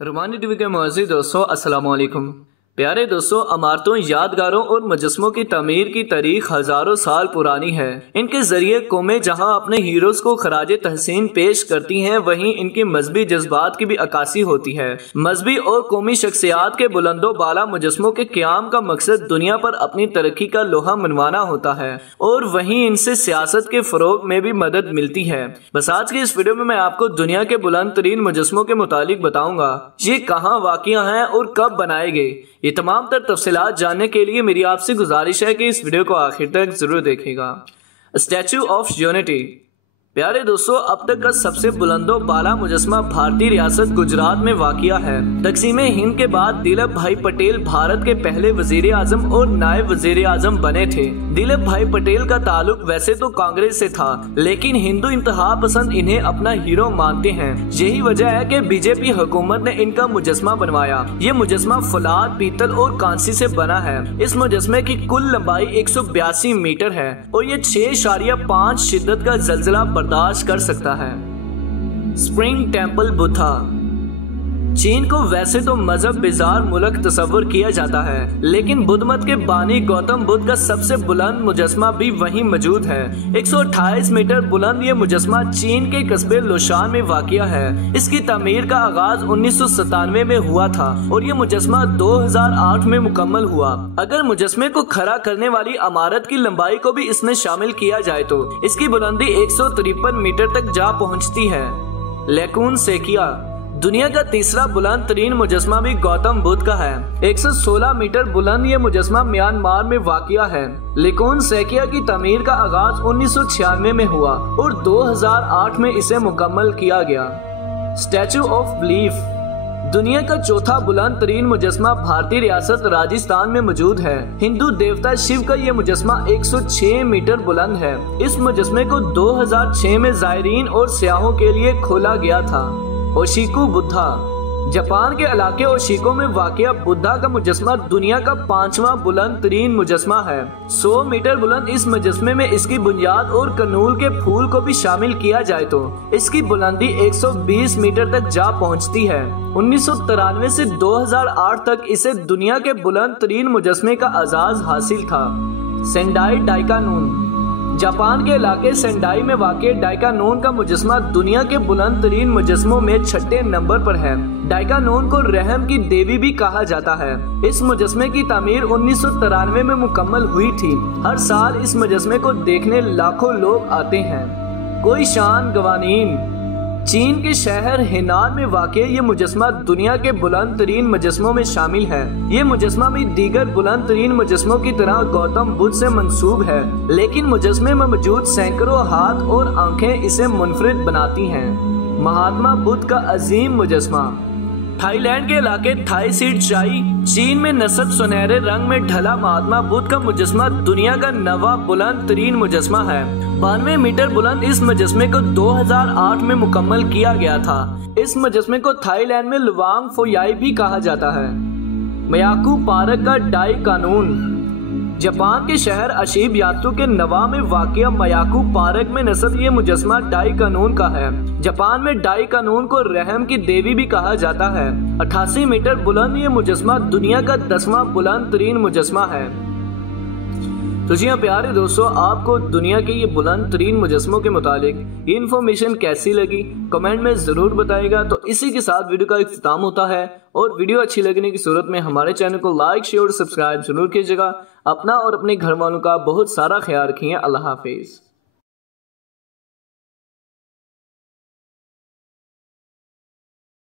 रुमानी TV के मुअज़्ज़िज़ दोस्तों, अस्सलाम वालेकुम। प्यारे दोस्तों, इमारतों, यादगारों और मुजस्मों की तमीर की तारीख हजारों साल पुरानी है। इनके जरिए कौमें जहां अपने हीरोज को खराज तहसीन पेश करती हैं, वहीं इनके मजहबी जज्बात की भी अक्कासी होती है। मजहबी और कौमी शख्सियात के बुलंदो बाला मुजस्मों के क़याम का मकसद दुनिया पर अपनी तरक्की का लोहा मनवाना होता है और वहीं इनसे सियासत के फरोग में भी मदद मिलती है। बस आज की इस वीडियो में मैं आपको दुनिया के बुलंद तरीन मुजस्मों के मुतालिक बताऊंगा, ये कहाँ वाक़िया हैं और कब बनाए गए। ये तमाम तर तफसीलात जानने के लिए मेरी आपसे गुजारिश है कि इस वीडियो को आखिर तक जरूर देखिएगा। Statue of unity. प्यारे दोस्तों, अब तक का सबसे बुलंदो बाला मुजस्मा भारतीय रियासत गुजरात में वाक़िया है। तक़सीम हिंद के बाद दिलीप भाई पटेल भारत के पहले वजीर आजम और नायब वजीर आजम बने थे। दिलीप भाई पटेल का ताल्लुक वैसे तो कांग्रेस से था, लेकिन हिंदू इंतहा पसंद इन्हें अपना हीरो मानते हैं। यही वजह है कि बीजेपी हुकूमत ने इनका मुजस्मा बनवाया। ये मुजस्मा फौलाद, पीतल और कांसी से बना है। इस मुजस्मे की कुल लंबाई 182 मीटर है और ये 6.5 शिद्दत का जल्जला बर्दाश्त कर सकता है। Spring temple Buddha. चीन को वैसे तो मजहब बिजार मुल्क तस्वर किया जाता है, लेकिन बुद्ध मत के बानी गौतम बुद्ध का सबसे बुलंद मुजस्मा भी वहीं मौजूद है। 128 मीटर बुलंद ये मुजस्मा चीन के कस्बे लोशान में वाक़िया है। इसकी तमीर का आगाज 1997 में हुआ था और ये मुजस्मा 2008 में मुकम्मल हुआ। अगर मुजस्मे को खड़ा करने वाली इमारत की लंबाई को भी इसमें शामिल किया जाए तो इसकी बुलंदी 153 मीटर तक जा पहुँचती है। लेकुन सेकिया। दुनिया का तीसरा बुलंद तरीन मुजस्मा भी गौतम बुद्ध का है। 116 मीटर बुलंद ये मुजस्मा म्यांमार में वाक़िया है। लेकुन सेकिया की तमीर का आगाज 1996 में हुआ और 2008 में इसे मुकम्मल किया गया। Statue of belief. दुनिया का चौथा बुलंद तरीन मुजस्मा भारतीय रियासत राजस्थान में मौजूद है। हिंदू देवता शिव का ये मुजस्मा 106 मीटर बुलंद है। इस मुजस्मे को 2006 में जायरीन और सियाहों के लिए खोला गया था। ओशिकु बुद्धा। जापान के इलाके ओशिको में वाक़िया बुद्धा का मुजस्मा दुनिया का 5वां बुलंद तरीन मुजस्मा है। 100 मीटर बुलंद इस मुजस्मे में इसकी बुनियाद और कनूल के फूल को भी शामिल किया जाए तो इसकी बुलंदी 120 मीटर तक जा पहुंचती है। 1993 से 2008 तक इसे दुनिया के बुलंद तरीन मुजस्मे का एजाज हासिल था। सेंडाई डाइकानून। जापान के इलाके सेंडाई में वाक़ डाइकानून का मुजस्मा दुनिया के बुलंद तरीन मुजस्मों में 6ठे नंबर पर है। डाइकानून को रहम की देवी भी कहा जाता है। इस मुजस्मे की तामीर 1993 में मुकम्मल हुई थी। हर साल इस मुजस्मे को देखने लाखों लोग आते हैं। कोई शान गवानीन। चीन के शहर हेनान में वाक़ ये मुजस्मा दुनिया के बुलंद तरीन मुजस्मों में शामिल है। ये मुजस्मा भी दीगर बुलंद तरीन मुजस्मों की तरह गौतम बुद्ध से मंसूब है, लेकिन मुजस्मे में मौजूद सैकड़ों हाथ और आंखें इसे मुनफरिद बनाती हैं। महात्मा बुद्ध का अजीम मुजस्मा। थाईलैंड के इलाके थाई सीट चाई चीन में नस्ब सुनहरे रंग में ढला महात्मा बुद्ध का मुजस्मा दुनिया का 9वां बुलंद तरीन मुजस्मा है। 92 मीटर बुलंद इस मुजस्मे को 2008 में मुकम्मल किया गया था। इस मुजस्मे को थाईलैंड में लुवांग फोयाई भी कहा जाता है। मयाकू पार्क का डाई कानून। जापान के शहर अशीब यात्रू के नवा में वाक़िया मयाकू पार्क में नस्ब ये मुजस्मा डाई कानून का है। जापान में डाई कानून को रहम की देवी भी कहा जाता है। 88 मीटर बुलंद ये मुजस्मा दुनिया का 10वां बुलंद तरीन मुजस्मा है। तो जी हाँ प्यारे दोस्तों, आपको दुनिया के ये बुलंद तरीन मुजस्मों के मुतालिक ये इन्फॉर्मेशन कैसी लगी कमेंट में ज़रूर बताइएगा। तो इसी के साथ वीडियो का इख्तिताम होता है और वीडियो अच्छी लगने की सूरत में हमारे चैनल को लाइक, शेयर और सब्सक्राइब जरूर कीजिएगा। अपना और अपने घर वालों का बहुत सारा ख्याल रखिए। अल्लाह हाफिज़।